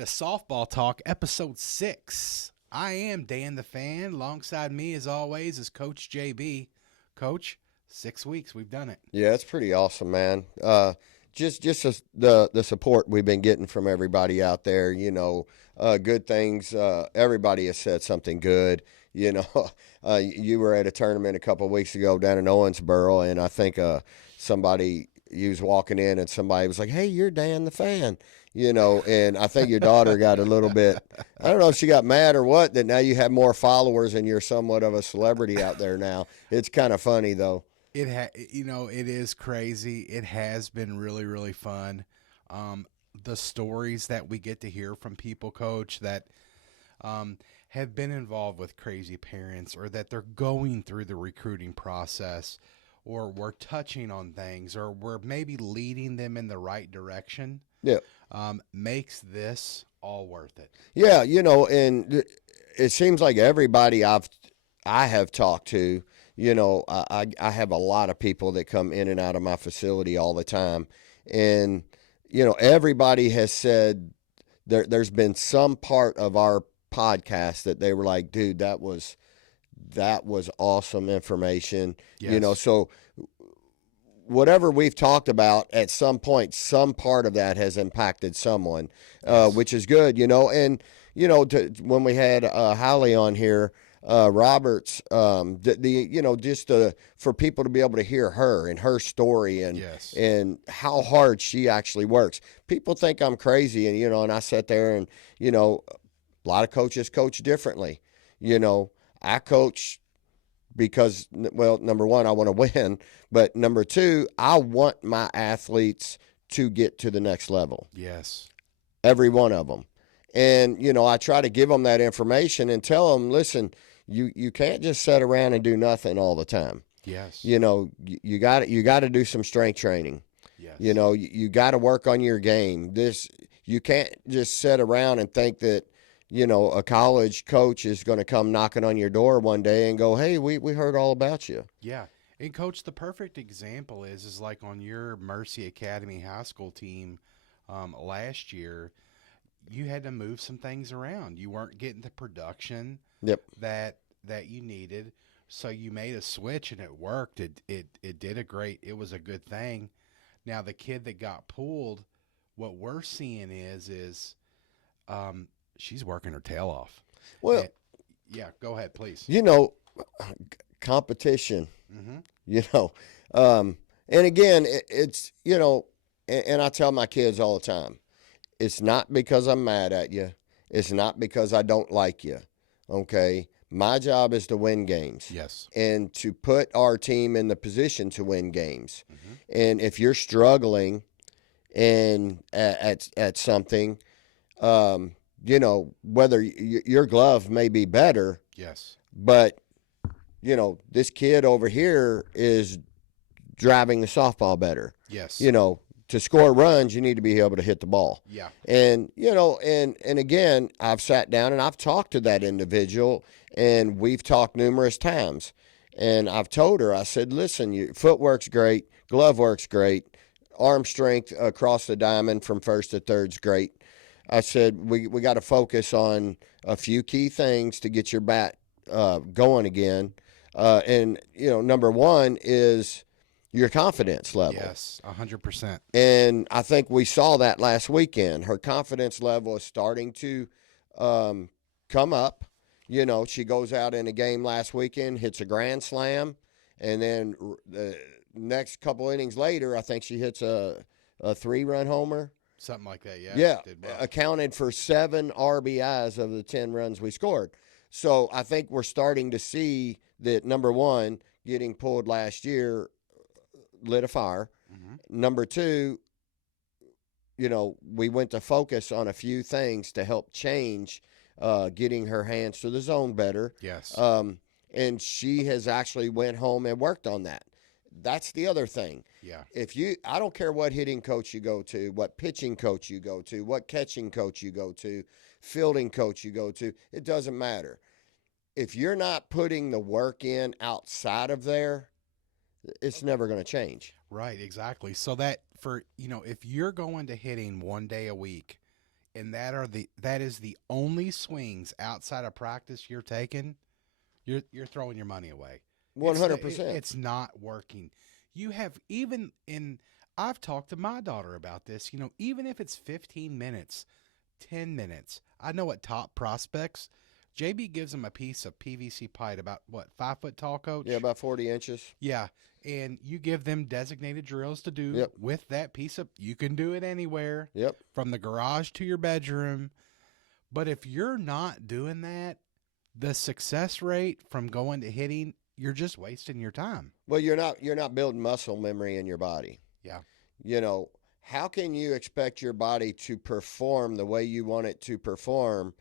to Softball Talk, Episode 6. I am Dan the Fan. Alongside me, as always, is Coach JB. Coach, 6 weeks, we've done it. Yeah, it's pretty awesome, man. The support we've been getting from everybody out there, good things. Everybody has said something good. You know, you were at a tournament a couple of weeks ago down in Owensboro, and I think you was walking in and somebody was like, "Hey, you're Dan the Fan," and I think your daughter got a little bit. I don't know if she got mad or what. That now you have more followers and you're somewhat of a celebrity out there now. It's kind of funny though. It is crazy. It has been really, really fun. The stories that we get to hear from people, Coach, that have been involved with crazy parents, or that they're going through the recruiting process, or we're touching on things, or we're maybe leading them in the right direction. Yeah. Makes this all worth it. Yeah, and it seems like everybody I have talked to, I have a lot of people that come in and out of my facility all the time, and everybody has said there's been some part of our podcast that they were like, dude, that was awesome information. Yes. So whatever we've talked about at some point, some part of that has impacted someone, Yes. which is good, and when we had Holly on here, Roberts, for people to be able to hear her and her story and Yes. and how hard she actually works. People think I'm crazy, and I sat there and a lot of coaches coach differently. I coach because, well, number one, I want to win, but number two, I want my athletes to get to the next level. Yes. Every one of them. And, I try to give them that information and tell them, listen, you can't just sit around and do nothing all the time. Yes. You got to do some strength training. Yes. You got to work on your game. You can't just sit around and think that, a college coach is going to come knocking on your door one day and go, hey, we heard all about you. Yeah. And Coach, the perfect example is like on your Mercy Academy high school team last year, you had to move some things around. You weren't getting the production Yep. that you needed. So you made a switch and it worked. It did it was a good thing. Now the kid that got pulled, what we're seeing is she's working her tail off. Well, yeah, go ahead, please. Competition, Mm-hmm. and again, it's, and I tell my kids all the time, it's not because I'm mad at you. It's not because I don't like you. Okay. My job is to win games. Yes. And to put our team in the position to win games. Mm-hmm. And if you're struggling and at something, whether your glove may be better, Yes. but this kid over here is driving the softball better. Yes. To score runs, you need to be able to hit the ball. Yeah. And, and again, I've sat down and I've talked to that individual, and we've talked numerous times. And I've told her, I said, listen, your footwork's great, glove work's great, arm strength across the diamond from first to third's great. I said, we got to focus on a few key things to get your bat going again. And, number one is your confidence level. Yes, 100%. And I think we saw that last weekend. Her confidence level is starting to come up. She goes out in a game last weekend, hits a grand slam, and then the next couple innings later, I think she hits a 3-run homer. Something like that, yeah. Yeah, Did well. accounted for 7 RBIs of the 10 runs we scored. So I think we're starting to see that, number one, getting pulled last year lit a fire. Mm-hmm. Number two, we went to focus on a few things to help change getting her hands to the zone better. Yes. And she has actually went home and worked on that. That's the other thing. Yeah. I don't care what hitting coach you go to, what pitching coach you go to, what catching coach you go to, fielding coach you go to, it doesn't matter. If you're not putting the work in outside of there, it's never going to change. Right, exactly. So that if you're going to hitting one day a week and that is the only swings outside of practice you're taking, you're throwing your money away. 100%. It's not working. You have I've talked to my daughter about this. Even if it's 15 minutes, 10 minutes. I know at top prospects, JB gives them a piece of PVC pipe about, 5 foot tall, Coach? Yeah, about 40 inches. Yeah, and you give them designated drills to do Yep. with that piece of, you can do it anywhere. Yep. From the garage to your bedroom. But if you're not doing that, the success rate from going to hitting, you're just wasting your time. Well, you're not building muscle memory in your body. Yeah. How can you expect your body to perform the way you want it to perform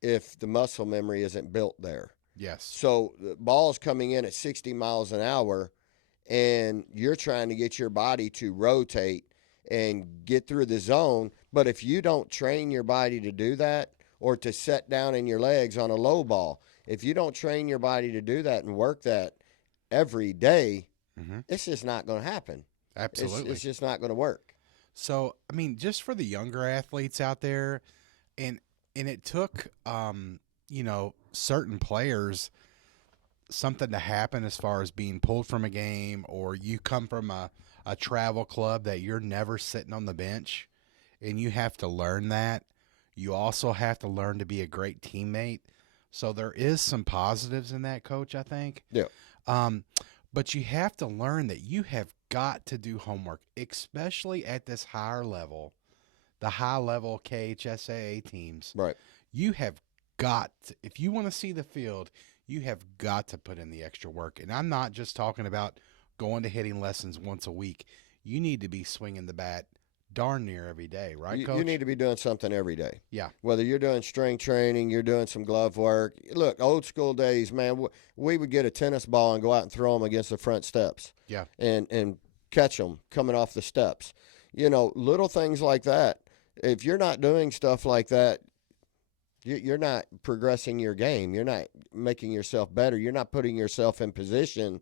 if the muscle memory isn't built there? Yes. So the ball's coming in at 60 miles an hour, and you're trying to get your body to rotate and get through the zone. But if you don't train your body to do that, or to set down in your legs on a low ball, if you don't train your body to do that and work that every day, it's just not going to happen. Absolutely. It's just not going to work. So, just for the younger athletes out there, and it took, certain players something to happen as far as being pulled from a game, or you come from a travel club that you're never sitting on the bench, and you have to learn that. You also have to learn to be a great teammate. So there is some positives in that, Coach, I think. Yeah. But you have to learn that you have got to do homework, especially at this higher level, the high-level KHSAA teams. Right. You have got to, if you want to see the field, you have got to put in the extra work. And I'm not just talking about going to hitting lessons once a week. You need to be swinging the bat darn near every day, right, Coach? You need to be doing something every day. Yeah. Whether you're doing strength training, you're doing some glove work. Look, old school days, man, we would get a tennis ball and go out and throw them against the front steps. Yeah. And catch them coming off the steps. Little things like that. If you're not doing stuff like that, you're not progressing your game. You're not making yourself better. You're not putting yourself in position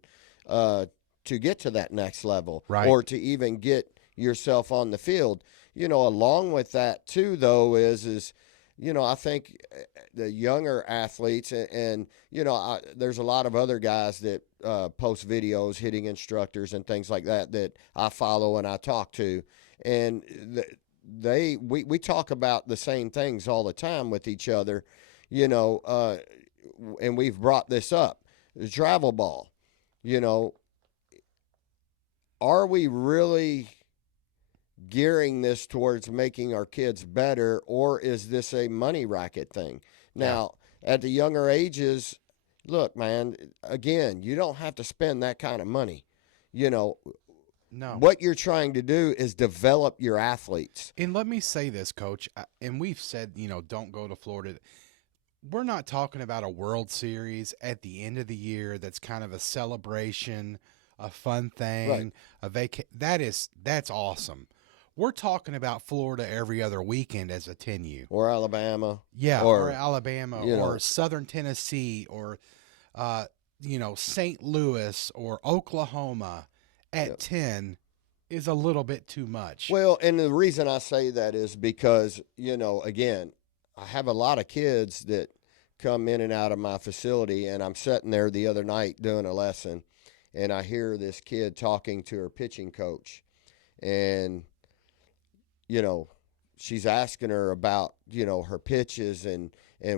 to get to that next level, right, or to even get yourself on the field. Along with that too, though, is I think the younger athletes, and there's a lot of other guys that post videos, hitting instructors and things like that I follow and I talk to, and we talk about the same things all the time with each other, and we've brought this up, the travel ball. Are we really gearing this towards making our kids better, or is this a money racket thing? Now, at the younger ages, look, man, again, you don't have to spend that kind of money. No. What you're trying to do is develop your athletes. And let me say this, Coach, and we've said, don't go to Florida. We're not talking about a World Series at the end of the year that's kind of a celebration, a fun thing, right, that's awesome. We're talking about Florida every other weekend as a 10U. Or Alabama. Yeah, or Alabama, or Southern Tennessee, or, St. Louis, or Oklahoma at 10 is a little bit too much. Well, and the reason I say that is because, again, I have a lot of kids that come in and out of my facility, and I'm sitting there the other night doing a lesson, and I hear this kid talking to her pitching coach, and she's asking her about, her pitches and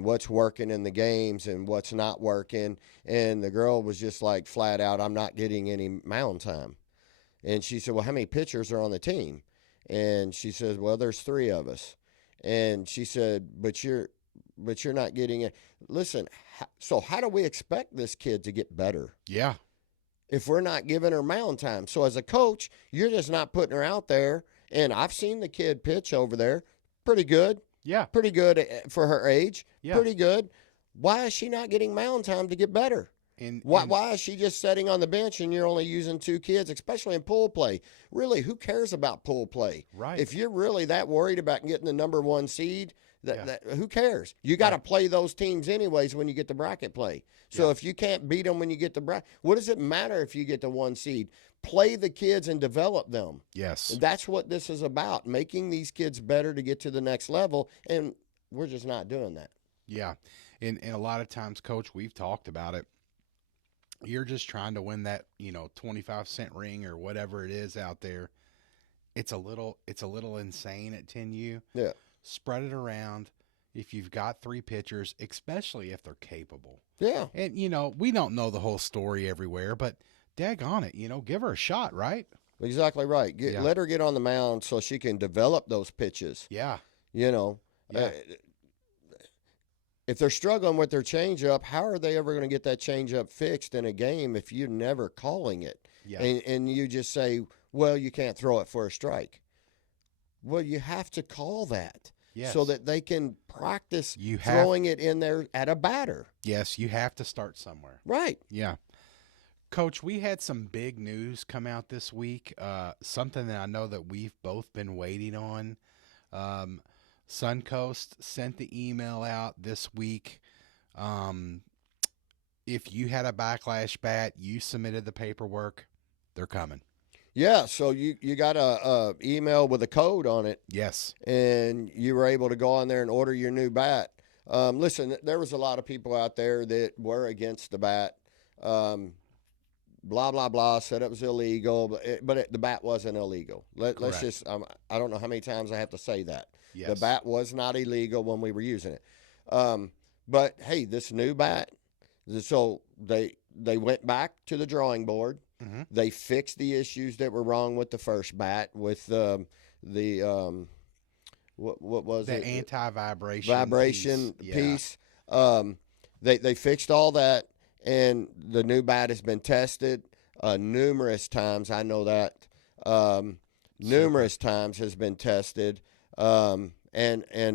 what's working in the games and what's not working. And the girl was just like flat out, I'm not getting any mound time. And she said, well, how many pitchers are on the team? And she says, well, there's 3 of us. And she said, but you're not getting it. Listen, so how do we expect this kid to get better? Yeah. If we're not giving her mound time. So as a coach, you're just not putting her out there. And I've seen the kid pitch over there. Pretty good. Yeah. Pretty good for her age. Yeah. Pretty good. Why is she not getting mound time to get better? Why is she just sitting on the bench and you're only using 2 kids, especially in pool play? Really, who cares about pool play? Right. If you're really that worried about getting the number 1 seed, Yeah. Who cares? You got to Right. play those teams anyways when you get the bracket play. So Yeah. if you can't beat them when you get the bracket, what does it matter if you get the 1 seed? Play the kids and develop them. Yes. That's what this is about, making these kids better to get to the next level, and we're just not doing that. Yeah. And a lot of times, Coach, we've talked about it. You're just trying to win that, 25-cent ring or whatever it is out there. It's a little insane at 10U. Yeah. Spread it around. If you've got 3 pitchers, especially if they're capable. Yeah. And we don't know the whole story everywhere, but daggone it, give her a shot, right? Exactly right. Yeah. Let her get on the mound so she can develop those pitches. Yeah. Yeah. If they're struggling with their changeup, how are they ever going to get that changeup fixed in a game if you're never calling it? Yeah. And you just say, well, you can't throw it for a strike. Well, you have to call that so that they can practice throwing it in there at a batter. Yes, you have to start somewhere. Right. Yeah. Coach, we had some big news come out this week, something that I know that we've both been waiting on. Suncoast sent the email out this week. If you had a backlash bat, you submitted the paperwork, they're coming. Yeah, so you got a email with a code on it. Yes. And you were able to go on there and order your new bat. Listen, there was a lot of people out there that were against the bat. Blah, blah, blah, said it was illegal, but the bat wasn't illegal. Let's just, I don't know how many times I have to say that. Yes. The bat was not illegal when we were using it. But, hey, this new bat, so they went back to the drawing board. Mm-hmm. They fixed the issues that were wrong with the first bat with what was it? The anti-vibration piece. They fixed all that, and the new bat has been tested numerous times. I know that numerous times has been tested, and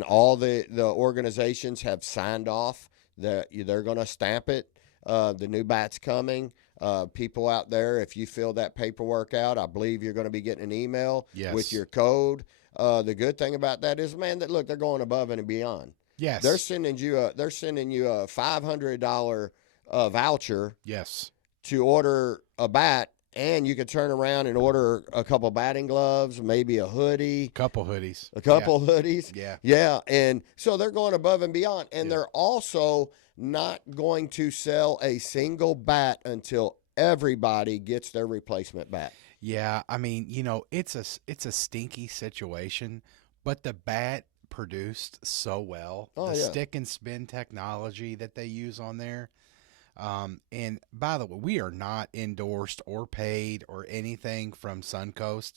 all the organizations have signed off that they're going to stamp it. The new bat's coming. People out there, if you fill that paperwork out, I believe you're going to be getting an email with your code. The good thing about that is, man, look, they're going above and beyond. Yes. They're sending you a $500 voucher. Yes. To order a bat, and you could turn around and order a couple batting gloves, maybe a hoodie. A couple hoodies. Hoodies. Yeah. Yeah. And so they're going above and beyond. And they're also not going to sell a single bat until everybody gets their replacement bat. Yeah, I mean, it's a stinky situation, but the bat produced so well. The stick and spin technology that they use on there. And by the way, we are not endorsed or paid or anything from Suncoast.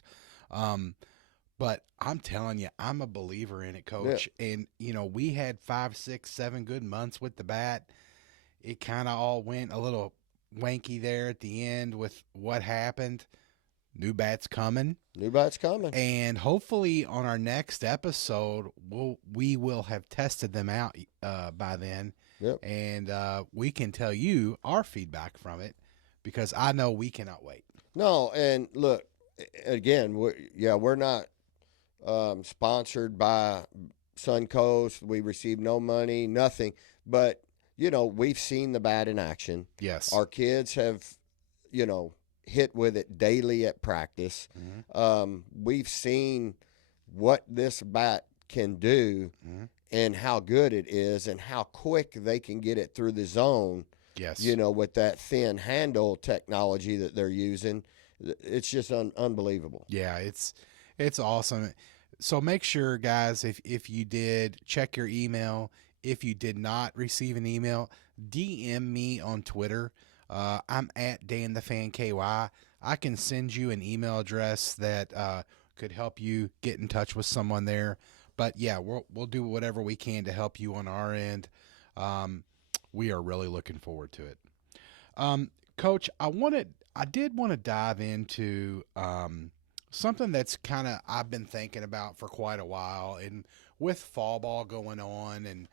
But I'm telling you, I'm a believer in it, Coach. Yeah. And, we had 5, 6, 7 good months with the bat. It kind of all went a little wanky there at the end with what happened. New bat's coming. And hopefully on our next episode, we will have tested them out by then. Yep. And we can tell you our feedback from it, because I know we cannot wait. No, and look, again, we're not sponsored by Suncoast. We receive no money, nothing. But, we've seen the bat in action. Yes. Our kids have, hit with it daily at practice. Mm-hmm. We've seen what this bat can do. Mm-hmm. And how good it is and how quick they can get it through the zone. Yes. With that thin handle technology that they're using. It's just unbelievable. Yeah, it's awesome. So make sure, guys, if you did, check your email. If you did not receive an email, DM me on Twitter. I'm at DanTheFanKY. I can send you an email address that could help you get in touch with someone there. But yeah, we'll do whatever we can to help you on our end. We are really looking forward to it. Coach, I did want to dive into something that's kind of I've been thinking about for quite a while, and with fall ball going on and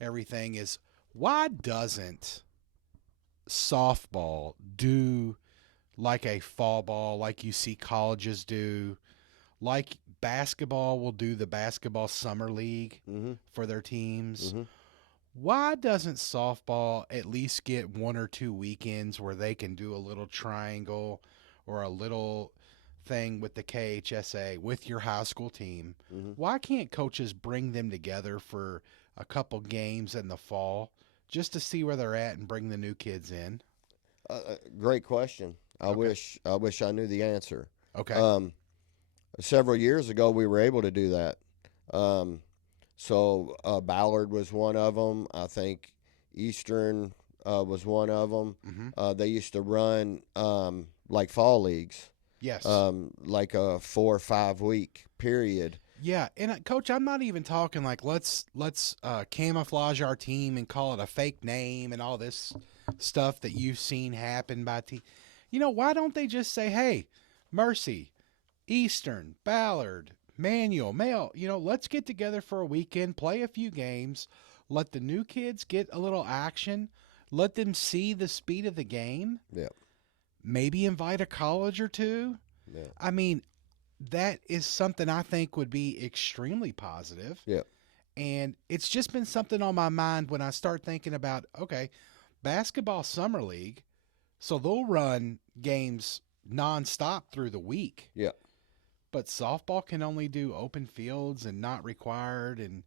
everything, is why doesn't softball do like a fall ball like you see colleges do, like basketball will do the basketball summer league Mm-hmm. for their teams, Mm-hmm. why doesn't softball at least get 1 or 2 weekends where they can do a little triangle or a little thing with the KHSA with your high school team? Mm-hmm. Why can't coaches bring them together for a couple games in the fall just to see where they're at and bring the new kids in? Great question. I Okay. wish I knew the answer. Okay. Several years ago, we were able to do that. So Ballard was one of them. I think Eastern was one of them. Mm-hmm. They used to run like fall leagues, Yes. like a 4 or 5 week period. Yeah, and Coach, I'm not even talking like let's camouflage our team and call it a fake name and all this stuff that you've seen happen by team. Why don't they just say, "Hey, Mercy, Eastern, Ballard, Manual, Male, let's get together for a weekend, play a few games, let the new kids get a little action, let them see the speed of the game, Yeah, maybe invite a college or two." yeah, I mean, that is something I think would be extremely positive. yeah. And it's just been something on my mind when I start thinking about, okay, basketball summer league, so they'll run games nonstop through the week. Yeah. But softball can only do open fields and not required. And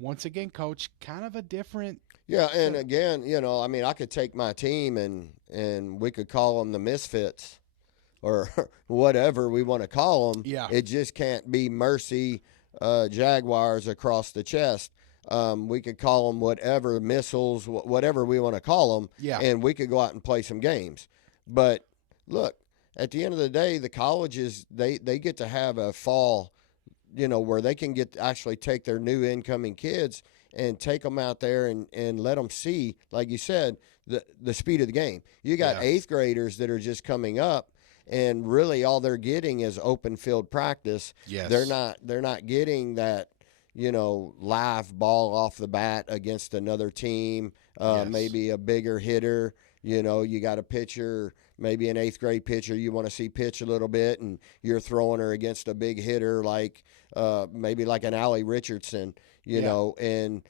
once again, Coach, kind of a different. Yeah, and again, I mean, I could take my team and we could call them the Misfits or whatever we want to call them. Yeah. It just can't be Mercy Jaguars across the chest. We could call them whatever, missiles, whatever we want to call them, Yeah. and we could go out and play some games. But look, at the end of the day, the colleges, they get to have a fall, where they can actually take their new incoming kids and take them out there and let them see, like you said, the speed of the game. You got Yeah. 8th graders that are just coming up, and really all they're getting is open field practice. Yes. They're not getting that, live ball off the bat against another team, Yes. maybe a bigger hitter. You got a pitcher, maybe an 8th grade pitcher you want to see pitch a little bit, and you're throwing her against a big hitter like maybe like an Allie Richardson, and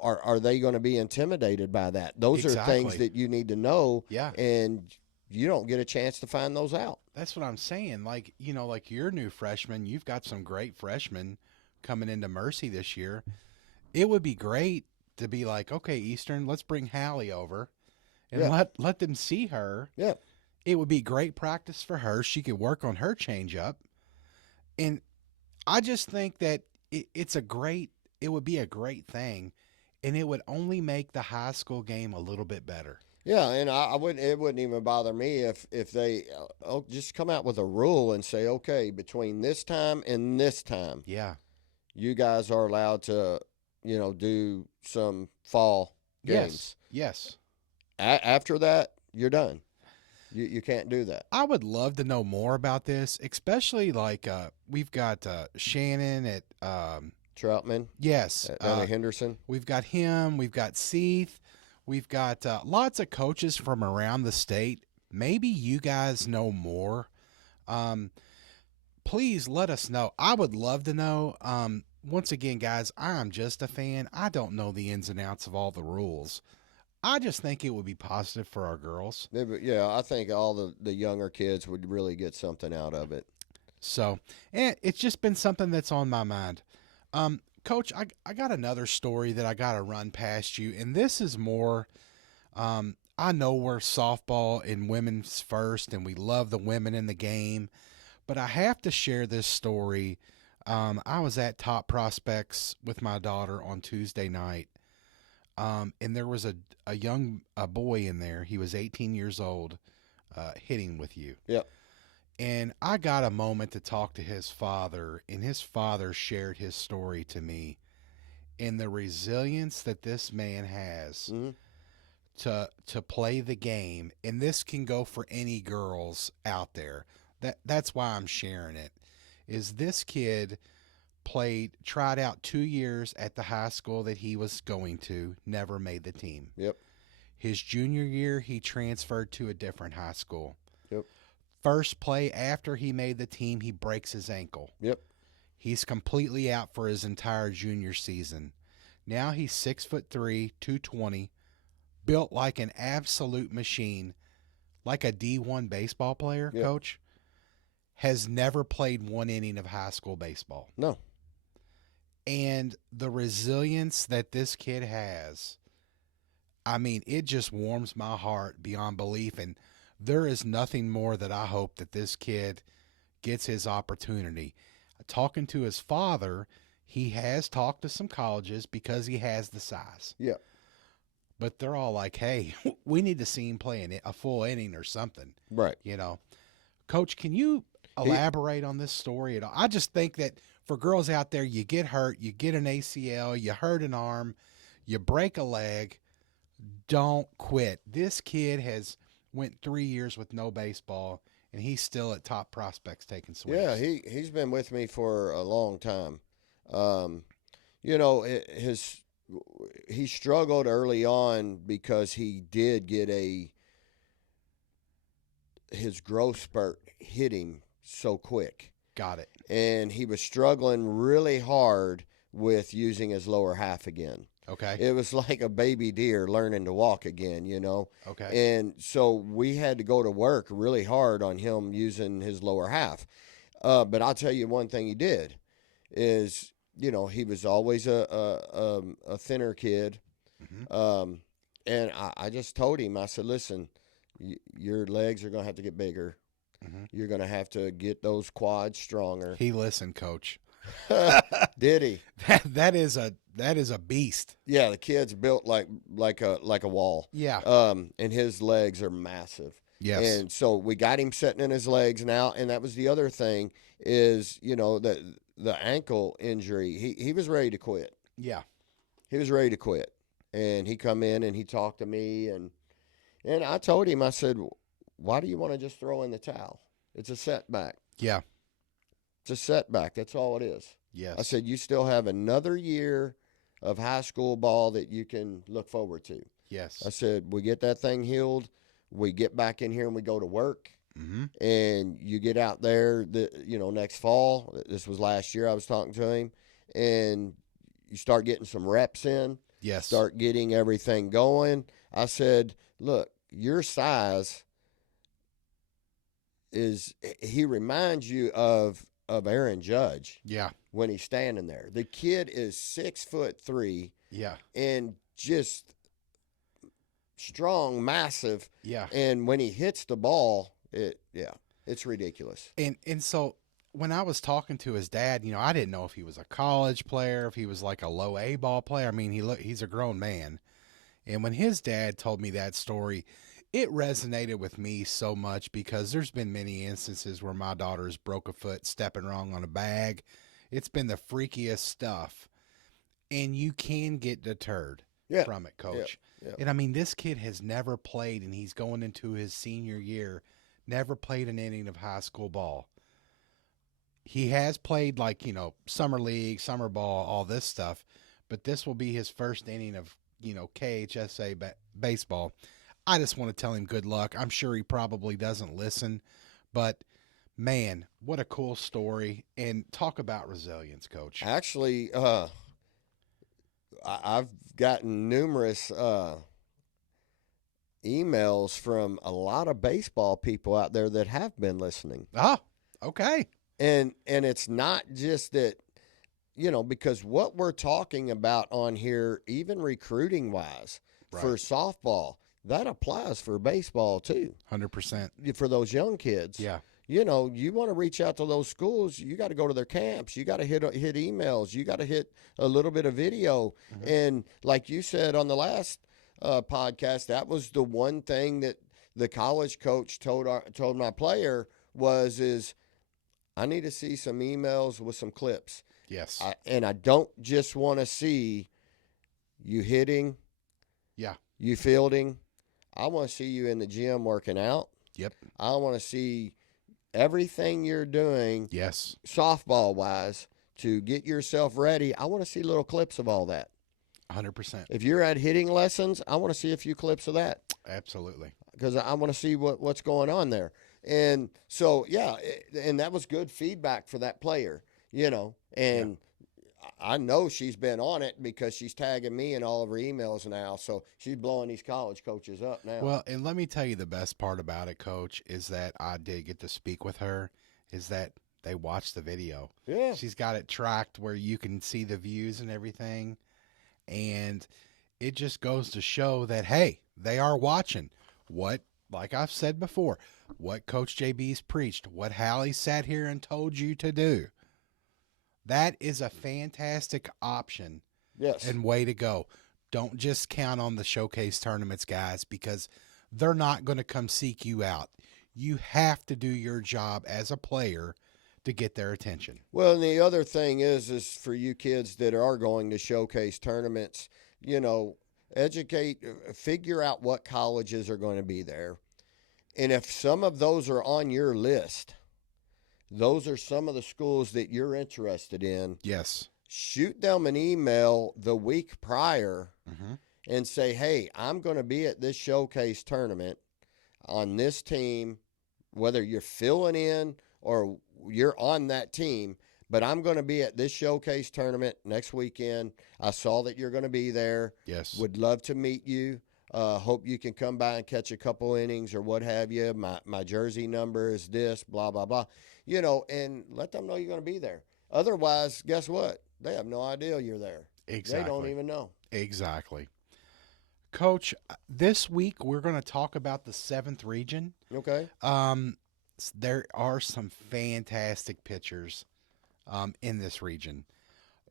are they going to be intimidated by that? Those are things Exactly. that you need to know, Yeah. and you don't get a chance to find those out. That's what I'm saying. Like, like your new freshman, you've got some great freshmen coming into Mercy this year. It would be great to be like, okay, Eastern, let's bring Hallie over and Yeah. let them see her. Yeah. It would be great practice for her. She could work on her changeup. And I just think that it would be a great thing, and it would only make the high school game a little bit better. Yeah, and I wouldn't. It wouldn't even bother me if they just come out with a rule and say, okay, between this time and this time, Yeah. you guys are allowed to, do some fall games. Yes. After that, you're done. You can't do that. I would love to know more about this, especially like we've got Shannon at Troutman, yes, down at Henderson. we've got him, we've got Seath, we've got lots of coaches from around the state. Maybe you guys know more. Please let us know. I would love to know. Once again, guys, I'm just a fan. I don't know the ins and outs of all the rules. I just think it would be positive for our girls. Yeah, I think all the younger kids would really get something out of it. So, and it's just been something that's on my mind. Coach, I got another story that I got to run past you, and this is more, I know we're softball and women's first, and we love the women in the game, but I have to share this story. I was at Top Prospects with my daughter on Tuesday night, and there was a young boy in there. He was 18 years old, hitting with you. Yep. And I got a moment to talk to his father, and his father shared his story to me, and the resilience that this man has Mm-hmm. to play the game. And this can go for any girls out there. That's why I'm sharing it. Is this kid tried out 2 years at the high school that he was going to, never made the team. Yep. His junior year, he transferred to a different high school. Yep. First play after he made the team, he breaks his ankle. Yep. He's completely out for his entire junior season. Now he's 6'3", 220, built like an absolute machine, like a D1 baseball player, Yeah. Coach. Has never played one inning of high school baseball. No. And the resilience that this kid has, I mean, it just warms my heart beyond belief. And there is nothing more that I hope that this kid gets his opportunity. Talking to his father, he has talked to some colleges because he has the size. Yeah. But they're all like, hey, we need to see him play a full inning or something. Right. You know, Coach, can you elaborate on this story at all? I just think that for girls out there, you get hurt, you get an ACL, you hurt an arm, you break a leg, don't quit. This kid has went 3 years with no baseball, and he's still at Top Prospects taking swings. Yeah, he's been with me for a long time. You know, he struggled early on because he did get his growth spurt hit him so quick. Got it. And he was struggling really hard with using his lower half again. Okay. It was like a baby deer learning to walk again, you know. Okay. And so we had to go to work really hard on him using his lower half. But I'll tell you one thing he did is, you know, he was always a thinner kid. Mm-hmm. And I just told him, I said, listen, your legs are going to have to get bigger. Mm-hmm. You're going to have to get those quads stronger. He listened, Coach. Did he? That is a beast. Yeah, the kid's built like a wall. Yeah. And his legs are massive. Yes. And so we got him sitting in his legs now, and that was the other thing is, you know, the ankle injury. He was ready to quit. Yeah. He was ready to quit. And he come in and he talked to me and I told him, I said, why do you want to just throw in the towel? It's a setback. Yeah. It's a setback. That's all it is. Yes. I said, you still have another year of high school ball that you can look forward to. Yes. I said, we get that thing healed. We get back in here and we go to work. Mm-hmm. And you get out there, next fall. This was last year I was talking to him. And you start getting some reps in. Yes. Start getting everything going. I said, look, your size he reminds you of Aaron Judge. Yeah. When he's standing there. The kid is 6'3". Yeah. And just strong, massive. Yeah. And when he hits the ball, it's ridiculous. And so when I was talking to his dad, you know, I didn't know if he was a college player, if he was like a low A ball player. I mean, he's a grown man. And when his dad told me that story, it resonated with me so much because there's been many instances where my daughter's broke a foot stepping wrong on a bag. It's been the freakiest stuff. And you can get deterred from it, Coach. Yeah. And I mean, this kid has never played, and he's going into his senior year, never played an inning of high school ball. He has played like, you know, summer league, summer ball, all this stuff, but this will be his first inning of, you know, KHSAA baseball. I just want to tell him good luck. I'm sure he probably doesn't listen, but man, what a cool story. And talk about resilience, Coach. Actually, I've gotten numerous emails from a lot of baseball people out there that have been listening. Oh, okay. And it's not just that, you know, because what we're talking about on here, even recruiting wise, for softball, that applies for baseball too. 100%. For those young kids. Yeah. You know, you want to reach out to those schools, you got to go to their camps, you got to hit emails, you got to hit a little bit of video. Mm-hmm. And like you said on the last podcast, that was the one thing that the college coach told my player is I need to see some emails with some clips. Yes. And I don't just want to see you hitting. Yeah. You fielding. I want to see you in the gym working out. Yep. I want to see everything you're doing. Yes. Softball wise to get yourself ready. I want to see little clips of all that. 100%. If you're at hitting lessons, I want to see a few clips of that. Absolutely. Because I want to see what's going on there. And so, yeah, and that was good feedback for that player. And I know she's been on it because she's tagging me in all of her emails now. So she's blowing these college coaches up now. Well, and let me tell you the best part about it, Coach, is that I did get to speak with her, is that they watched the video. Yeah. She's got it tracked where you can see the views and everything. And it just goes to show that, hey, they are watching what, like I've said before, what Coach JB's preached, what Hallie sat here and told you to do. That is a fantastic option. Yes. And way to go. Don't just count on the showcase tournaments, guys, because they're not going to come seek you out. You have to do your job as a player to get their attention. Well, and the other thing is for you kids that are going to showcase tournaments, educate, figure out what colleges are going to be there. And if some of those are on your list, those are some of the schools that you're interested in. Yes. Shoot them an email the week prior and say, hey, I'm going to be at this showcase tournament on this team, whether you're filling in or you're on that team, but I'm going to be at this showcase tournament next weekend. I saw that you're going to be there. Yes. Would love to meet you. Hope you can come by and catch a couple innings or what have you. My jersey number is this, blah, blah, blah. And let them know you're going to be there. Otherwise, guess what? They have no idea you're there. Exactly. They don't even know. Exactly. Coach, this week we're going to talk about the 7th region. Okay. There are some fantastic pitchers in this region.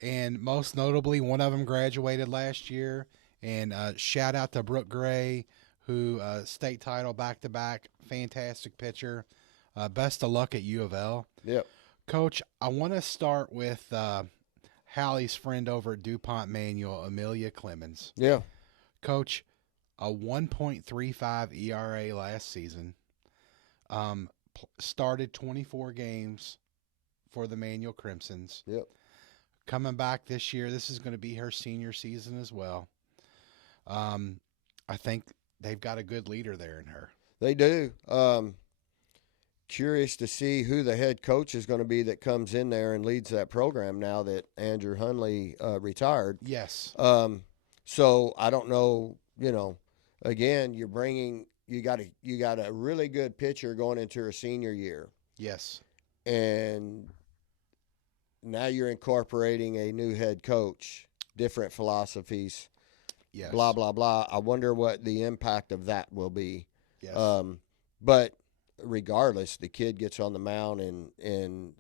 And most notably, one of them graduated last year. And shout out to Brooke Gray, who state title back-to-back, fantastic pitcher. Best of luck at U of L. Yep. Coach, I want to start with Hallie's friend over at DuPont Manual, Amelia Clemens. Yeah. Coach, a 1.35 ERA last season. Started 24 games for the Manual Crimsons. Yep. Coming back this year, this is going to be her senior season as well. I think they've got a good leader there in her. They do. Curious to see who the head coach is going to be that comes in there and leads that program now that Andrew Hunley retired. Yes. So I don't know. Again, you got a really good pitcher going into her senior year. Yes. And now you're incorporating a new head coach, different philosophies. Yes. Blah, blah, blah. I wonder what the impact of that will be. Yes. But regardless, the kid gets on the mound and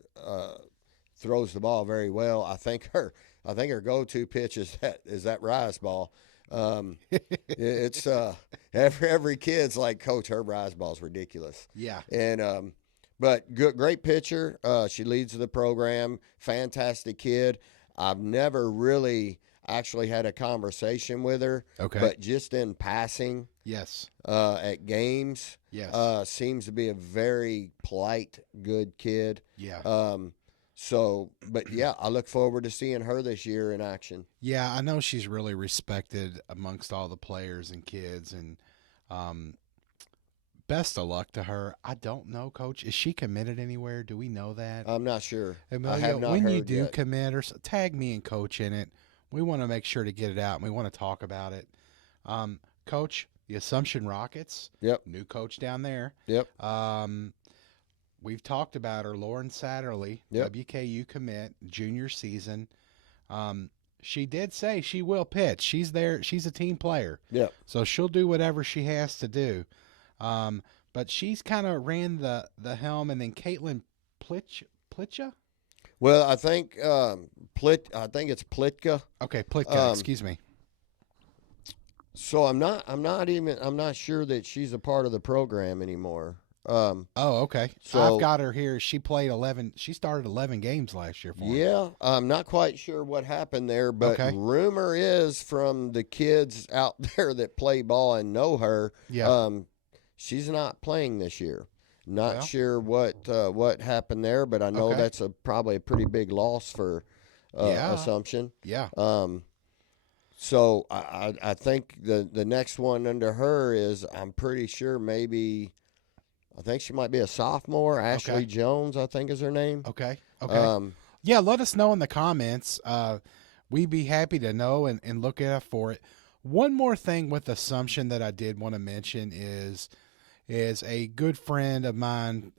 throws the ball very well. I think her go-to pitch is that rise ball. It's every kid's like, Coach, her rise ball's ridiculous. Yeah. And but great pitcher. She leads the program. Fantastic kid. I've never really actually had a conversation with her. Okay. But just in passing. Yes. At games. Yes. Seems to be a very polite, good kid. Yeah. But yeah, I look forward to seeing her this year in action. Yeah, I know she's really respected amongst all the players and kids, and best of luck to her. I don't know, Coach. Is she committed anywhere? Do we know that? I'm not sure. Amelia, I have not when heard you do yet. commit, or tag me and Coach in it. We want to make sure to get it out, and we want to talk about it. Coach, the Assumption Rockets. Yep. New coach down there. Yep. We've talked about her, Lauren Satterley, Yep. WKU commit, junior season. She did say she will pitch. She's there. She's a team player. Yep. So she'll do whatever she has to do. But she's kind of ran the helm, and then Caitlin Plitcha? Well, I think I think it's Plitka. Okay, Plitka, excuse me. So I'm not sure that she's a part of the program anymore. Oh, okay. So I've got her here. She played 11. She started 11 games last year for me. Yeah, I'm not quite sure what happened there, but Okay. rumor is from the kids out there that play ball and know her, Yeah. she's not playing this year. Not Well. sure what happened there, but I know Okay. that's probably a pretty big loss for Yeah. Assumption. Yeah. So I think the next one under her is, I'm pretty sure I think she might be a sophomore. Ashley Okay. Jones, I think is her name. Okay. Okay. Yeah, let us know in the comments. We'd be happy to know and look out for it. One more thing with Assumption that I did want to mention is a good friend of mine.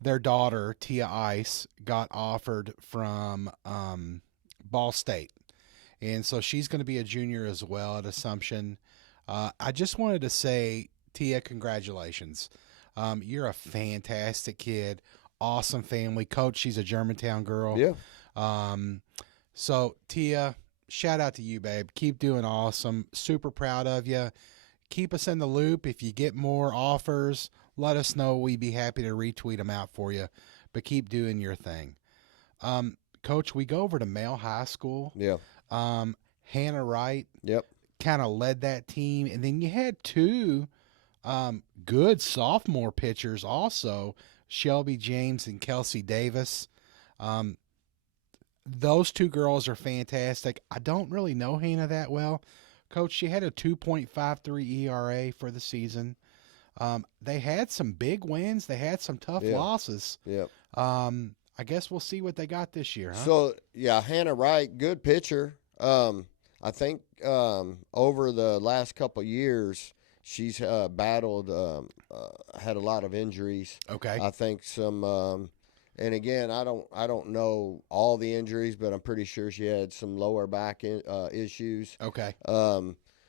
Their daughter Tia Ice got offered from Ball State, and so she's going to be a junior as well at Assumption. I just wanted to say, Tia, congratulations. You're a fantastic kid, awesome family. Coach, she's a Germantown girl. Yeah. Um, so, Tia, shout out to you, babe. Keep doing awesome. Super proud of you. Keep us in the loop. If you get more offers, let us know. We'd be happy to retweet them out for you. But keep doing your thing. Coach, we go over to Male High School. Yeah. Hannah Wright Yep. kind of led that team. And then you had two good sophomore pitchers also, Shelby James and Kelsey Davis. Those two girls are fantastic. I don't really know Hannah that well. Coach, she had a 2.53 ERA for the season. They had some big wins. They had some tough losses. Yep. I guess we'll see what they got this year, huh? So, yeah, Hannah Wright, good pitcher. I think over the last couple of years, she's battled, had a lot of injuries. Okay. I think some, and again, I don't know all the injuries, but I'm pretty sure she had some lower back issues. Okay.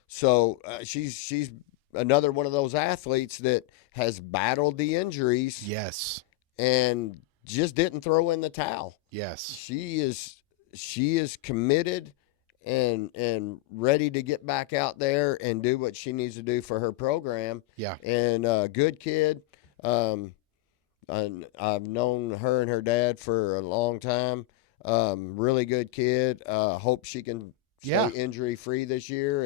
So she's another one of those athletes that has battled the injuries. Yes. And just didn't throw in the towel. Yes. She is committed and ready to get back out there and do what she needs to do for her program. Yeah. And good kid. And I've known her and her dad for a long time. Really good kid. Hope she can stay injury free this year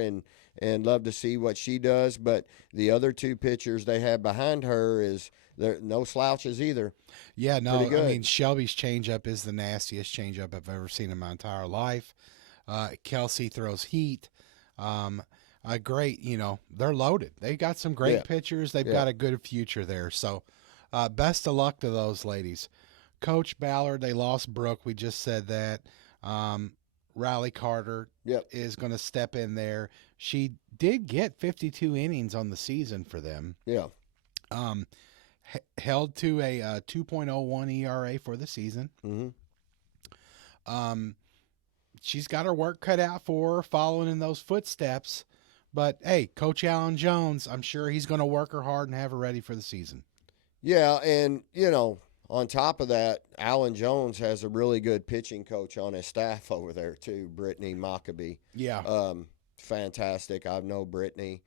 and love to see what she does. But the other two pitchers they have behind her is there no slouches either. Yeah, no, I mean Shelby's changeup is the nastiest changeup I've ever seen in my entire life. Kelsey throws heat. Great, they're loaded. They got some great pitchers. They've got a good future there. So, best of luck to those ladies. Coach Ballard, they lost Brooke. We just said that. Riley Carter is going to step in there. She did get 52 innings on the season for them. Yeah. Held to a 2.01 ERA for the season. Mm-hmm. She's got her work cut out for her following in those footsteps. But, hey, Coach Alan Jones, I'm sure he's going to work her hard and have her ready for the season. Yeah, and, on top of that, Alan Jones has a really good pitching coach on his staff over there, too, Brittany Maccabee. Yeah. Fantastic. I know Brittany.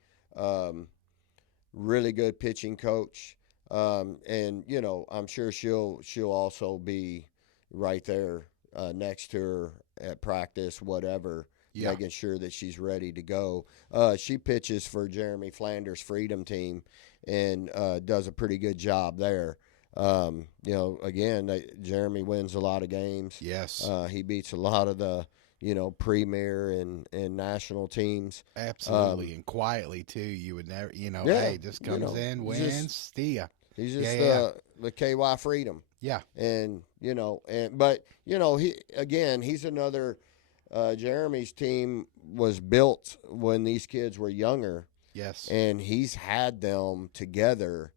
Really good pitching coach. And, I'm sure she'll also be right there next to her at practice, whatever, making sure that she's ready to go. She pitches for Jeremy Flanders' Freedom Team and does a pretty good job there. Again, Jeremy wins a lot of games. Yes. He beats a lot of the, premier and national teams. Absolutely. And quietly, too. You would never, hey, just comes in, wins, see ya. He's just the KY Freedom. Yeah. And, he's another, Jeremy's team was built when these kids were younger. Yes. And he's had them together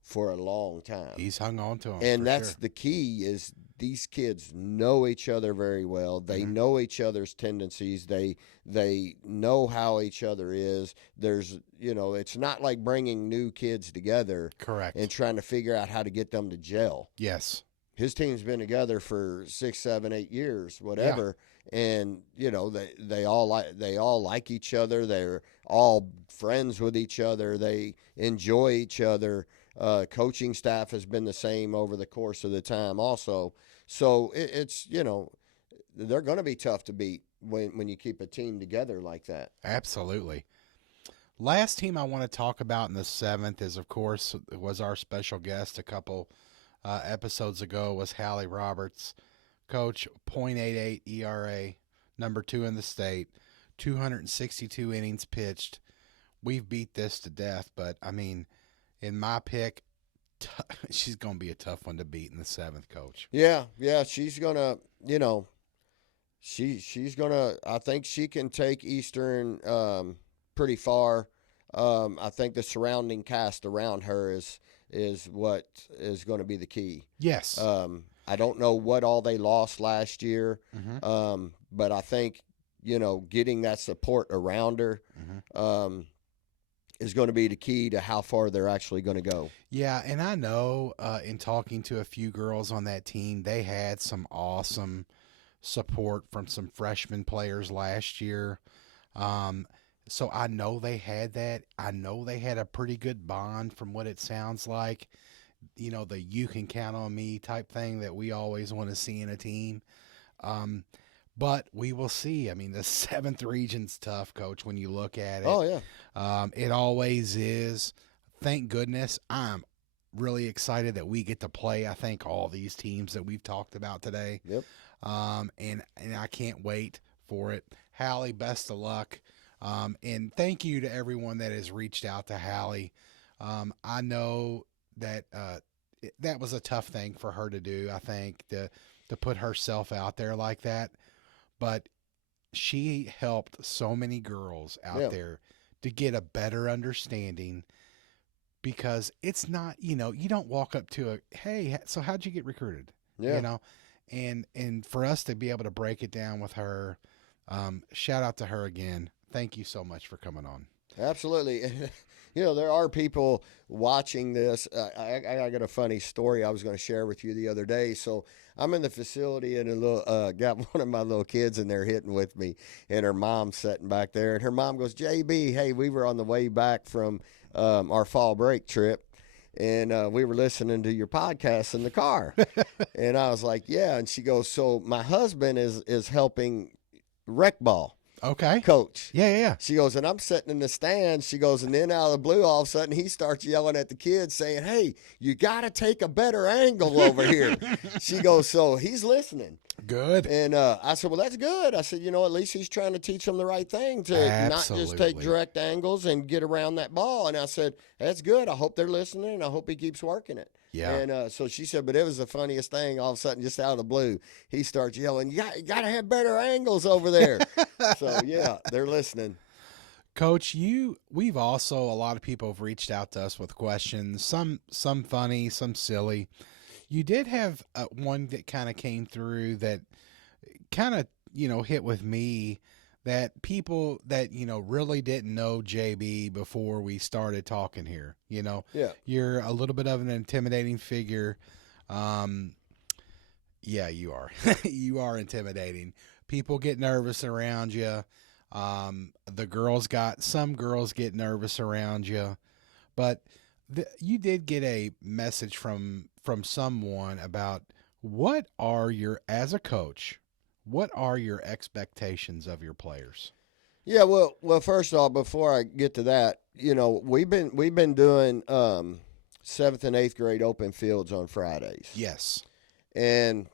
for a long time. He's hung on to them. And that's the key is these kids know each other very well. They know each other's tendencies. They know how each other is. There's, it's not like bringing new kids together. Correct. And trying to figure out how to get them to gel. Yes. His team's been together for 6, 7, 8 years, whatever. Yeah. And, they all like each other. They're all friends with each other. They enjoy each other. Coaching staff has been the same over the course of the time also. So it's, they're going to be tough to beat when you keep a team together like that. Absolutely. Last team I want to talk about in the 7th is, of course, was our special guest a couple episodes ago was Hallie Roberts. Coach, .88 ERA, number 2 in the state, 262 innings pitched. We've beat this to death, but, I mean, in my pick, she's going to be a tough one to beat in the 7th, Coach. Yeah, she's gonna, she's gonna. I think she can take Eastern pretty far. I think the surrounding cast around her is what is going to be the key. Yes. I don't know what all they lost last year, but I think getting that support around her is going to be the key to how far they're actually going to go. Yeah, and I know in talking to a few girls on that team, they had some awesome support from some freshman players last year. So I know they had that. I know they had a pretty good bond from what it sounds like. The you can count on me type thing that we always want to see in a team. But we will see. I mean, the 7th region's tough, Coach, when you look at it. Oh, yeah. It always is. Thank goodness. I'm really excited that we get to play, I think, all these teams that we've talked about today. Yep. And I can't wait for it. Hallie, best of luck. And thank you to everyone that has reached out to Hallie. I know that that was a tough thing for her to do, I think, to put herself out there like that. But she helped so many girls out there to get a better understanding, because it's not, you don't walk up to hey, so how'd you get recruited? Yeah. And for us to be able to break it down with her, shout out to her again. Thank you so much for coming on. Absolutely. There are people watching this. I got a funny story I was going to share with you the other day. So I'm in the facility and got one of my little kids in there hitting with me, and her mom's sitting back there, and her mom goes, JB, hey, we were on the way back from our fall break trip, and we were listening to your podcast in the car. And I was like, yeah. And she goes, so my husband is helping rec ball. Okay. Coach. Yeah. She goes, and I'm sitting in the stands. She goes, and then out of the blue, all of a sudden, he starts yelling at the kids saying, hey, you got to take a better angle over here. She goes, so he's listening. Good. And I said, well, that's good. I said, at least he's trying to teach them the right thing to not just take direct angles and get around that ball. And I said, that's good. I hope they're listening, and I hope he keeps working it. Yeah. And so she said, but it was the funniest thing. All of a sudden, just out of the blue, he starts yelling, you got to have better angles over there. So, yeah, they're listening. Coach, we've also, a lot of people have reached out to us with questions, some funny, some silly. You did have one that kind of came through that kind of, hit with me, that people that, really didn't know JB before we started talking here, Yeah. You're a little bit of an intimidating figure. Yeah, you are. You are intimidating. People get nervous around you. Some girls get nervous around you, but you did get a message from someone about as a coach, what are your expectations of your players? Yeah, well, first off, before I get to that, we've been doing 7th and 8th grade open fields on Fridays. Yes. And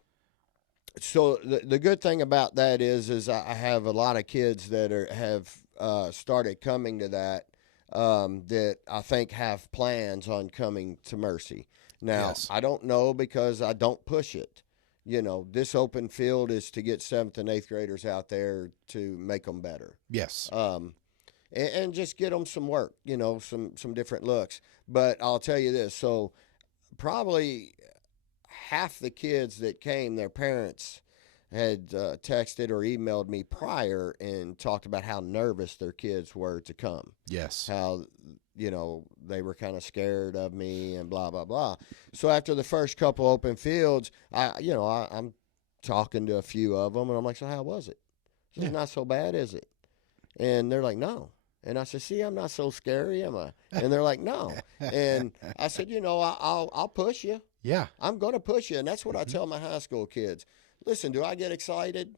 so the good thing about that is I have a lot of kids that have started coming to that I think have plans on coming to Mercy. Now, yes. I don't know because I don't push it. This open field is to get 7th and 8th graders out there to make them better. Yes. And just get them some work, some different looks. But I'll tell you this. So probably half the kids that came, their parents had texted or emailed me prior and talked about how nervous their kids were to come. Yes. How, they were kind of scared of me and blah, blah, blah. So after the first couple open fields, I'm talking to a few of them, and I'm like, so how was it? It's not so bad, is it? And they're like, no. And I said, see, I'm not so scary, am I? And they're like, no. And I said, I'll push you. Yeah. I'm going to push you. And that's what I tell my high school kids. Listen, do I get excited?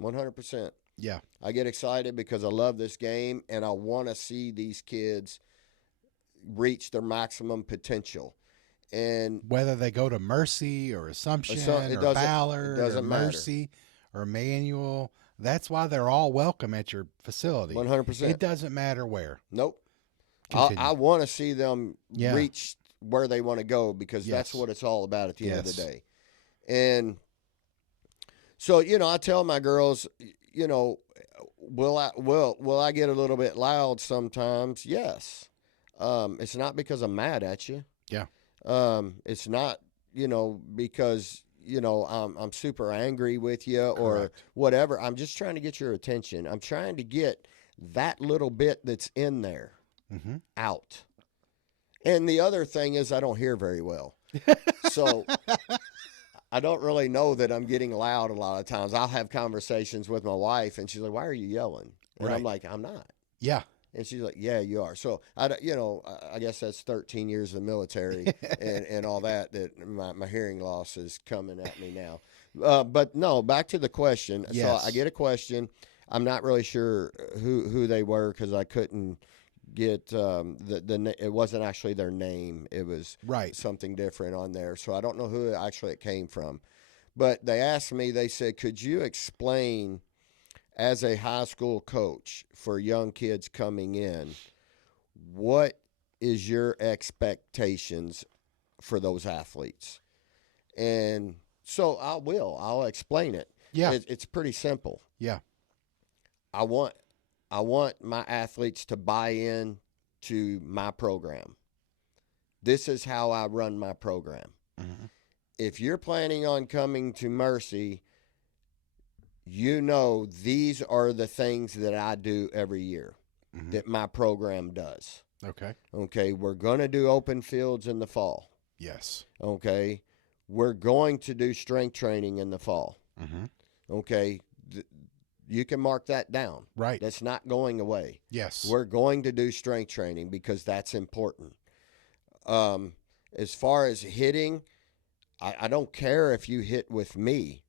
100%. Yeah. I get excited because I love this game, and I want to see these kids reach their maximum potential. And whether they go to Mercy or Assumption or Ballard or Mercy or Manual, that's why they're all welcome at your facility. 100%. It doesn't matter where. Nope. I want to see them reach where they want to go, because that's what it's all about at the end of the day. And so, I tell my girls, will I get a little bit loud sometimes? Yes. It's not because I'm mad at you. Yeah. It's not, because, I'm super angry with you or whatever. I'm just trying to get your attention. I'm trying to get that little bit that's in there out. And the other thing is I don't hear very well. So I don't really know that I'm getting loud a lot of times. I'll have conversations with my wife, and she's like, "Why are you yelling?" And I'm like, "I'm not." Yeah. And she's like, "Yeah, you are." So I guess that's 13 years of the military and all that my hearing loss is coming at me now. But no, back to the question. Yes. So I get a question. I'm not really sure who they were, because I couldn't get it wasn't actually their name. It was something different on there. So I don't know who actually it came from. But they asked me, they said, "Could you explain, as a high school coach for young kids coming in, what is your expectations for those athletes?" And so I'll explain it. Yeah. It's pretty simple. Yeah. I want my athletes to buy in to my program. This is how I run my program. If you're planning on coming to Mercy, these are the things that I do every year, that my program does. Okay, we're going to do open fields in the fall. Yes. Okay, we're going to do strength training in the fall. Okay, you can mark that down. Right. That's not going away. Yes. We're going to do strength training because that's important. As far as hitting, I don't care if you hit with me,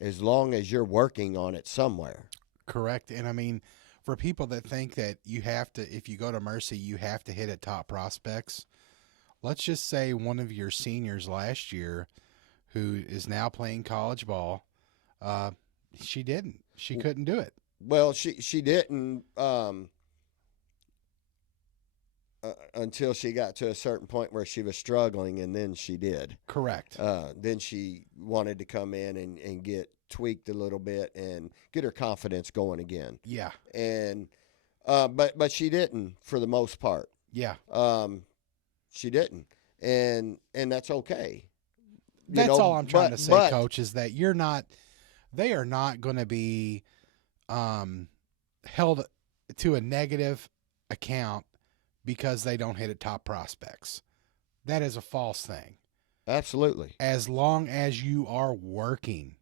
as long as you're working on it somewhere. Correct. And I mean, for people that think that you have to, if you go to Mercy, you have to hit at top prospects, let's just say one of your seniors last year who is now playing college ball, she didn't. She couldn't do it. Well, she didn't until she got to a certain point where she was struggling, and then she did. Correct. Then she wanted to come in and get tweaked a little bit and get her confidence going again. Yeah. And but she didn't, for the most part. Yeah. She didn't, and that's okay. That's all I'm trying to say, Coach, is that they are not going to be held to a negative account because they don't hit at top prospects. That is a false thing. Absolutely. As long as you are working.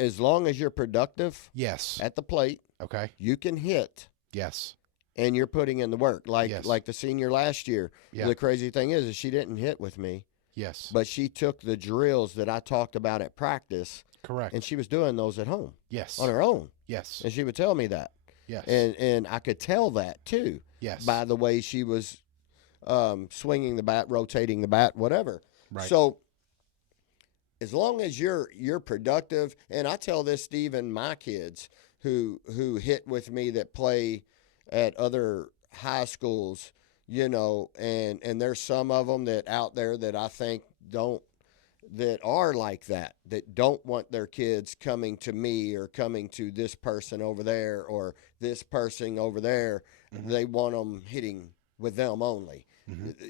As long as you're productive. Yes. At the plate. Okay. You can hit. Yes. And you're putting in the work. Like the senior last year. Yeah. The crazy thing is she didn't hit with me. Yes. But she took the drills that I talked about at practice. Correct. And she was doing those at home. Yes. On her own. Yes. And she would tell me that. Yes. And I could tell that too. Yes. By the way she was swinging the bat, rotating the bat, whatever. Right. So as long as you're productive, and I tell this to even my kids who hit with me that play at other high schools, and there's some of them that out there that I think that are like that don't want their kids coming to me or coming to this person over there or this person over there. They want them hitting with them only.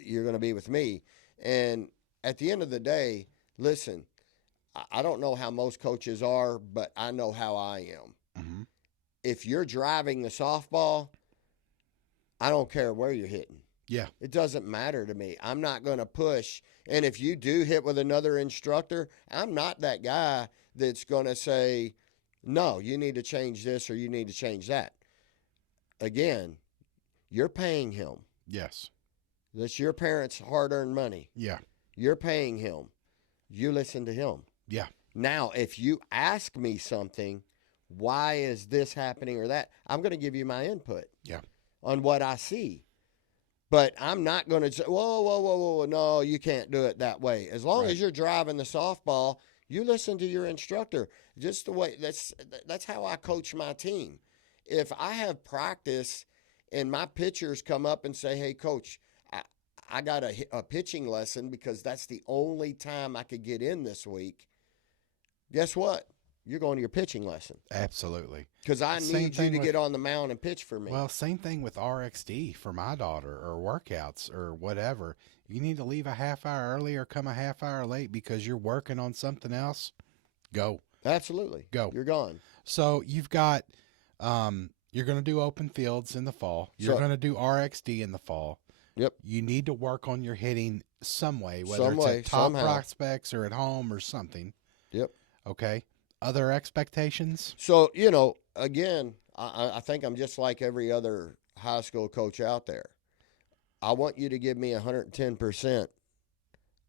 You're going to be with me. And at the end of the day, listen, I don't know how most coaches are, but I know how I am. If you're driving the softball, I don't care where you're hitting. Yeah. It doesn't matter to me. I'm not going to push. And if you do hit with another instructor, I'm not that guy that's going to say, no, you need to change this or you need to change that. Again, you're paying him. Yes. That's your parents' hard-earned money. Yeah. You're paying him. You listen to him. Yeah. Now, if you ask me something, why is this happening or that, I'm going to give you my input. Yeah. On what I see. But I'm not going to say, whoa, no, you can't do it that way. As long as you're driving the softball, you listen to your instructor. Just the way, that's how I coach my team. If I have practice and my pitchers come up and say, hey, coach, I got a pitching lesson because that's the only time I could get in this week. Guess what? You're going to your pitching lesson. Absolutely. Because I Same need you thing to with- get on the mound and pitch for me. Well, same thing with RXD for my daughter, or workouts or whatever. You need to leave a half hour early or come a half hour late because you're working on something else. Go. Absolutely. Go. You're gone. So you've got, you're going to do open fields in the fall. You're So- going to do RXD in the fall. Yep. You need to work on your hitting some way, whether Some it's way, at top somehow. prospects or at home or something. Yep. Okay. Other expectations? So, again, I think I'm just like every other high school coach out there. I want you to give me 110%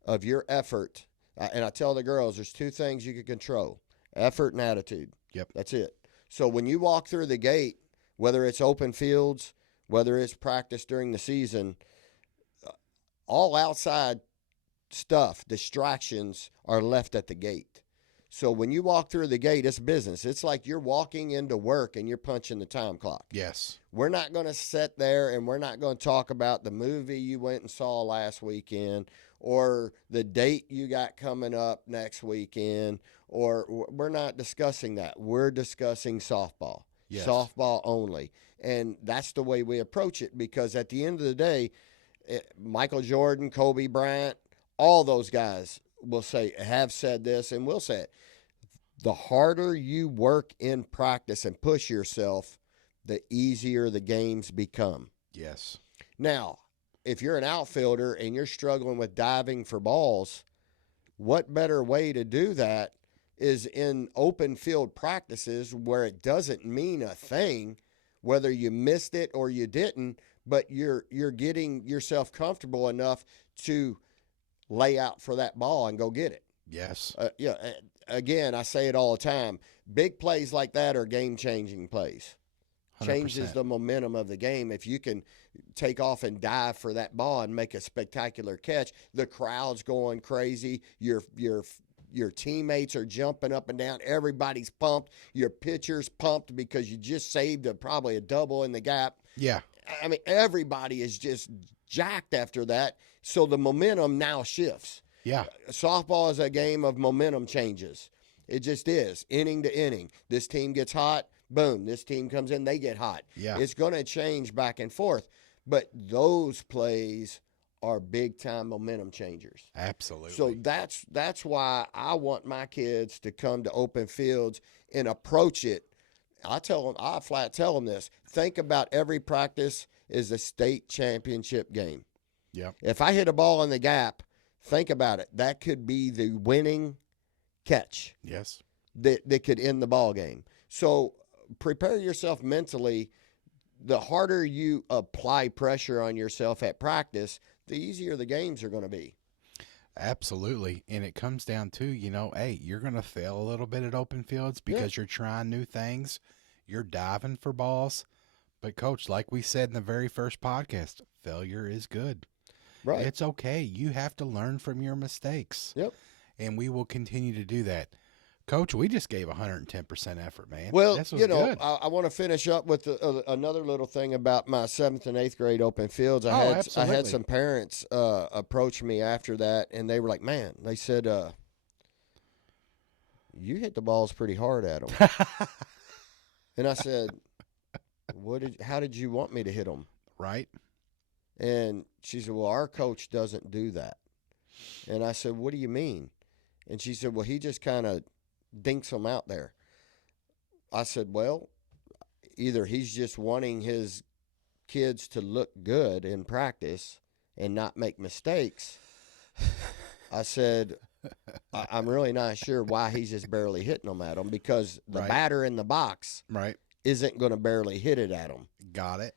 of your effort. And I tell the girls there's two things you can control: effort and attitude. Yep. That's it. So when you walk through the gate, whether it's open fields, whether it's practice during the season, all outside stuff, distractions are left at the gate. So when you walk through the gate, it's business. It's like you're walking into work and you're punching the time clock. Yes. We're not going to sit there and we're not going to talk about the movie you went and saw last weekend or the date you got coming up next weekend, or we're not discussing that. We're discussing softball. Yes. Softball only. And that's the way we approach it, because at the end of the day, Michael Jordan, Kobe Bryant, all those guys have said this and will say it. The harder you work in practice and push yourself, the easier the games become. Yes. Now, if you're an outfielder and you're struggling with diving for balls, what better way to do that is in open field practices where it doesn't mean a thing whether you missed it or you didn't, but you're getting yourself comfortable enough to lay out for that ball and go get it. Yes. Again, I say it all the time. Big plays like that are game-changing plays. 100%. Changes the momentum of the game. If you can take off and dive for that ball and make a spectacular catch, the crowd's going crazy. Your teammates are jumping up and down. Everybody's pumped. Your pitcher's pumped because you just saved probably a double in the gap. Yeah. I mean, everybody is just jacked after that. So the momentum now shifts. Yeah. Softball is a game of momentum changes. It just is, inning to inning. This team gets hot, boom. This team comes in, they get hot. Yeah. It's going to change back and forth. But those plays are big-time momentum changers. Absolutely. So that's why I want my kids to come to open fields and approach it. I flat tell them this. Think about every practice is a state championship game. Yep. If I hit a ball in the gap, think about it. That could be the winning catch Yes. that could end the ball game. So prepare yourself mentally. The harder you apply pressure on yourself at practice, the easier the games are going to be. Absolutely. And it comes down to, hey, you're going to fail a little bit at open fields because you're trying new things. You're diving for balls. But, Coach, like we said in the very first podcast, failure is good. Right. It's okay. You have to learn from your mistakes. Yep. And we will continue to do that. Coach, we just gave 110% effort, man. Well, this was good. I want to finish up with another little thing about my 7th and 8th grade open fields. I had absolutely. some parents approach me after that, and they were like, "Man," they said, "you hit the balls pretty hard at them." And I said, "How did you want me to hit them?" Right. And she said, "Well, our coach doesn't do that." And I said, "What do you mean?" And she said, "Well, he just kind of dinks them out there." I said, "Well, either he's just wanting his kids to look good in practice and not make mistakes." I said, I'm really not sure why he's just barely hitting them at them, because the batter in the box isn't going to barely hit it at them. Got it.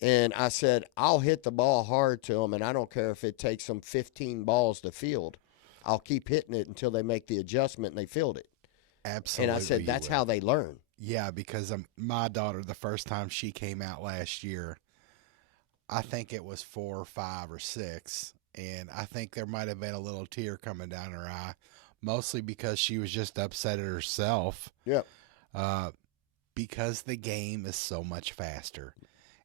And I said, I'll hit the ball hard to them, and I don't care if it takes them 15 balls to field. I'll keep hitting it until they make the adjustment and they field it. Absolutely. And I said, that's how they learn. Yeah, because my daughter, the first time she came out last year, I think it was 4 or 5 or 6, and I think there might have been a little tear coming down her eye, mostly because she was just upset at herself. Yep. Because the game is so much faster.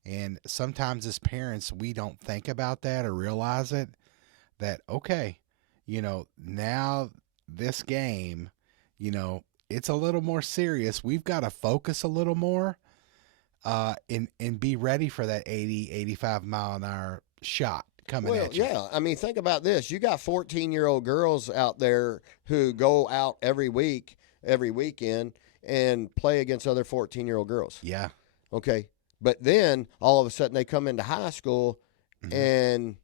And sometimes as parents, we don't think about that or realize it, that, okay, now this game, it's a little more serious. We've got to focus a little more and be ready for that 80, 85 mile an hour shot coming at you. Yeah. I mean, think about this. You got 14-year-old girls out there who go out every weekend, and play against other 14-year-old girls. Yeah. Okay. But then all of a sudden they come into high school, and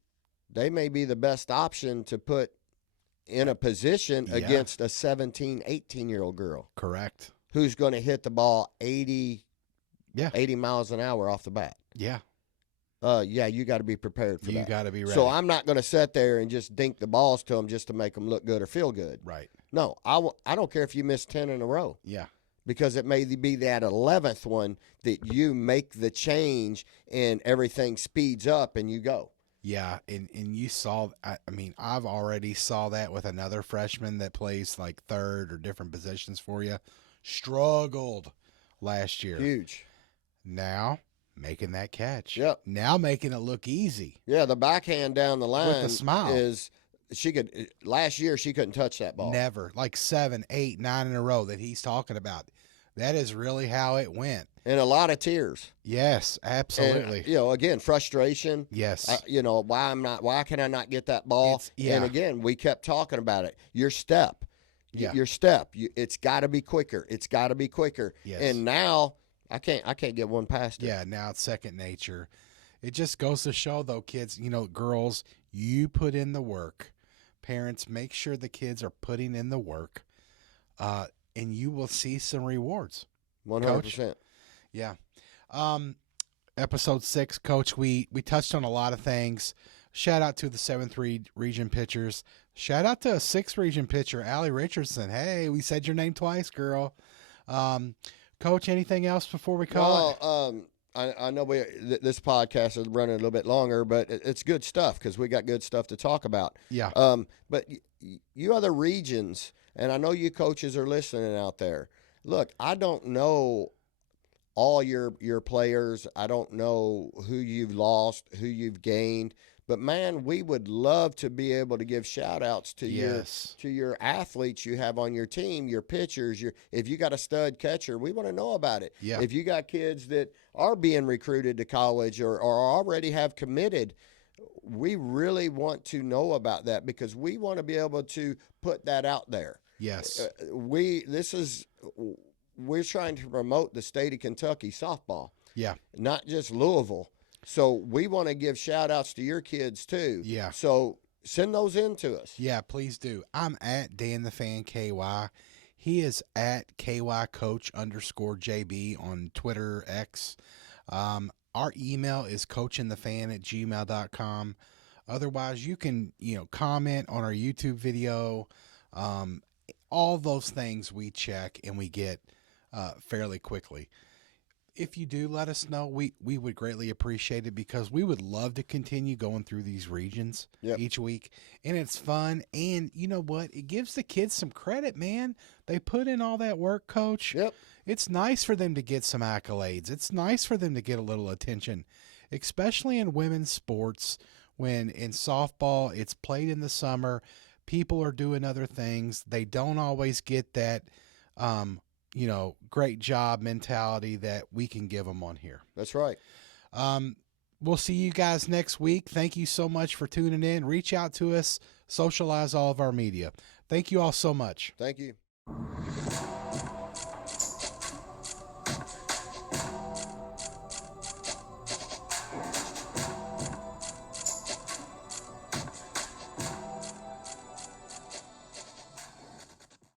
they may be the best option to put in a position against a 17, 18-year-old girl. Correct. Who's going to hit the ball 80 miles an hour off the bat. Yeah. You got to be prepared for that. You got to be ready. So I'm not going to sit there and just dink the balls to them just to make them look good or feel good. Right. No, I don't care if you miss 10 in a row. Yeah. Because it may be that 11th one that you make the change and everything speeds up and you go. Yeah, and you saw, I've already saw that with another freshman that plays like third or different positions for you. Struggled last year. Huge. Now making that catch. Yep. Now making it look easy. Yeah, the backhand down the line with a smile is last year she couldn't touch that ball. Never. Like 7, 8, 9 in a row that he's talking about. That is really how it went. And a lot of tears. Yes, absolutely. And, again, frustration. Yes. Why can I not get that ball? And again, we kept talking about it. Your step. Yeah. Your step. It's got to be quicker. It's got to be quicker. Yes. And now I can't get one past it. Yeah, now it's second nature. It just goes to show, though, kids, girls, you put in the work. Parents, make sure the kids are putting in the work, and you will see some rewards. 100%. Coach? Yeah. Episode 6, Coach, we touched on a lot of things. Shout out to the 7th region pitchers. Shout out to a 6th region pitcher, Allie Richardson. Hey, we said your name twice, girl. Coach, anything else before we call it? I know this podcast is running a little bit longer, but it's good stuff because we got good stuff to talk about. Yeah. But you other regions, and I know you coaches are listening out there. Look, I don't know all your players. I don't know who you've lost, who you've gained. But, man, we would love to be able to give shout-outs to your athletes you have on your team, your pitchers. If you got a stud catcher, we want to know about it. Yeah. If you got kids that are being recruited to college or already have committed, we really want to know about that because we want to be able to put that out there. Yes. We're trying to promote the state of Kentucky softball. Yeah. Not just Louisville. So we want to give shout-outs to your kids, too. Yeah. So send those in to us. Yeah, please do. I'm at Dan the Fan KY. He is at KY Coach_JB on Twitter, X. Our email is coachandthefan@gmail.com. Otherwise, you can, comment on our YouTube video. All those things we check and we get fairly quickly. If you do let us know, we would greatly appreciate it because we would love to continue going through these regions each week. And it's fun. And you know what? It gives the kids some credit, man. They put in all that work, Coach. Yep. It's nice for them to get some accolades. It's nice for them to get a little attention, especially in women's sports when in softball it's played in the summer. People are doing other things. They don't always get that great job mentality that we can give them on here. That's right. We'll see you guys next week. Thank you so much for tuning in. Reach out to us. Socialize all of our media. Thank you all so much. Thank you.